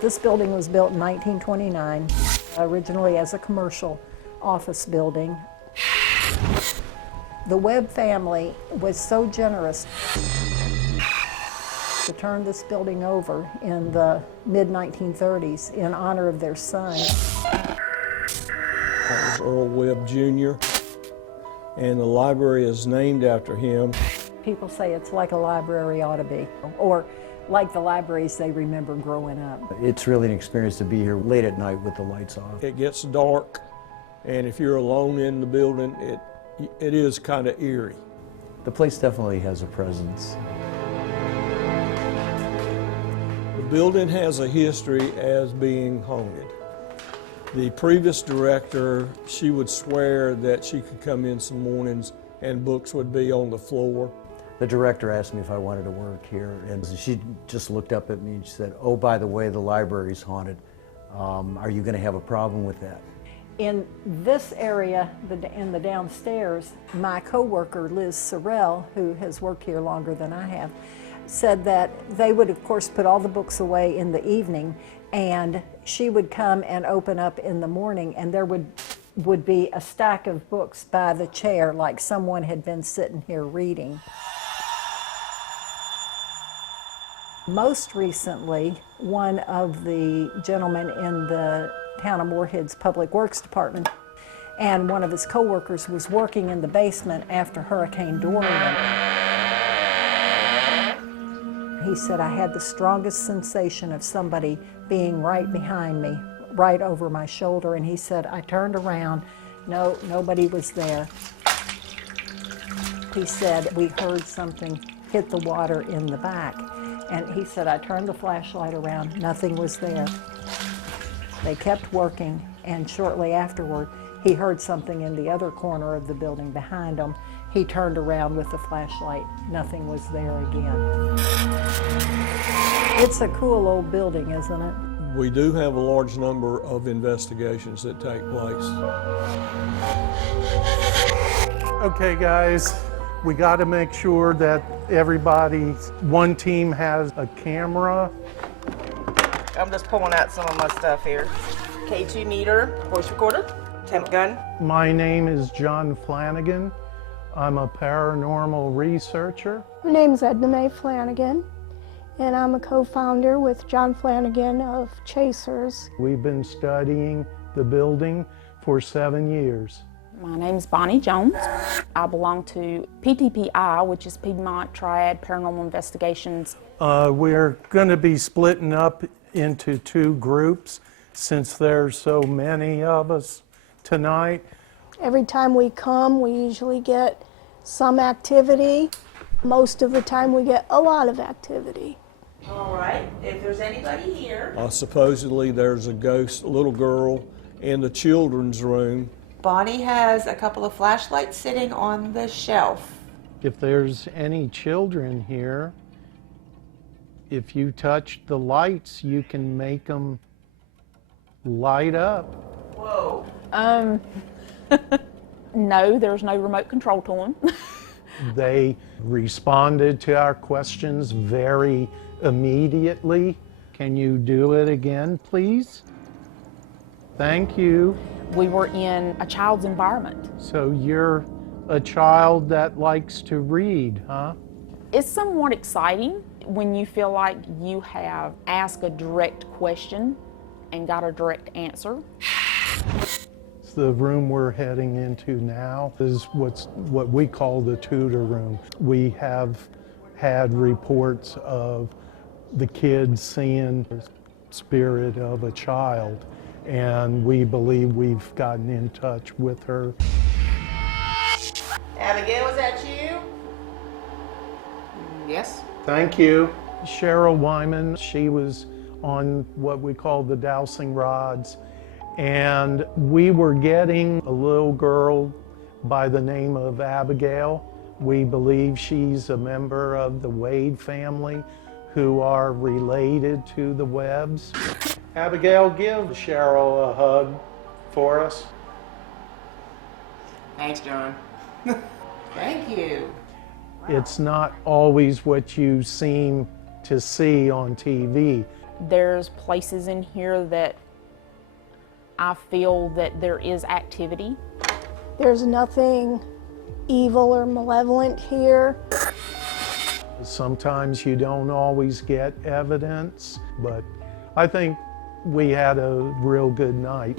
This building was built in 1929, originally as a commercial office building. The Webb family was so generous to turn this building over in the mid-1930s in honor of their son. That was Earl Webb Jr., and the library is named after him. People say it's like a library ought to be, or like the libraries they remember growing up. It's really an experience to be here late at night with the lights off. It gets dark, and if you're alone in the building, it is kind of eerie. The place definitely has a presence. The building has a history as being haunted. The previous director, she would swear that she could come in some mornings and books would be on the floor. The director asked me if I wanted to work here, and she just looked up at me and she said, "Oh, by the way, the library's haunted. Are you going to have a problem with that?" In this area, in the downstairs, my coworker Liz Sorrell, who has worked here longer than I have, said that they would of course put all the books away in the evening, and she would come and open up in the morning, and there would be a stack of books by the chair, like someone had been sitting here reading. Most recently, one of the gentlemen in the Town of Moorhead's Public Works Department and one of his co-workers was working in the basement after Hurricane Dorian. He said, "I had the strongest sensation of somebody being right behind me, right over my shoulder." And he said, "I turned around, no, nobody was there." He said, "We heard something hit the water in the back." And he said, "I turned the flashlight around, nothing was there." They kept working, and shortly afterward, he heard something in the other corner of the building behind him. He turned around with the flashlight, nothing was there again. It's a cool old building, isn't it? We do have a large number of investigations that take place. Okay, guys, we got to make sure that one team has a camera. I'm just pulling out some of my stuff here. K2 meter, voice recorder, temp gun. My name is John Flanagan. I'm a paranormal researcher. My name's Edna Mae Flanagan, and I'm a co-founder with John Flanagan of Chasers. We've been studying the building for 7 years. My name's Bonnie Jones. I belong to PTPI, which is Piedmont Triad Paranormal Investigations. We're going to be splitting up into 2 groups since there's so many of us tonight. Every time we come, we usually get some activity. Most of the time we get a lot of activity. All right, if there's anybody here. Supposedly there's a ghost, a little girl, in the children's room. Bonnie has a couple of flashlights sitting on the shelf. If there's any children here, if you touch the lights, you can make them light up. Whoa. No, there's no remote control to them. They responded to our questions very immediately. Can you do it again, please? Thank you. We were in a child's environment. So you're a child that likes to read, huh? It's somewhat exciting when you feel like you have asked a direct question and got a direct answer. The room we're heading into now is what we call the tutor room. We have had reports of the kids seeing the spirit of a child, and we believe we've gotten in touch with her. Abigail, is that you? Yes. Thank you. Cheryl Wyman, she was on what we call the dowsing rods, and we were getting a little girl by the name of Abigail. We believe she's a member of the Wade family who are related to the Webbs. Abigail, give Cheryl a hug for us. Thanks, John. Thank you. It's not always what you seem to see on TV. There's places in here that I feel that there is activity. There's nothing evil or malevolent here. Sometimes you don't always get evidence, but I think we had a real good night.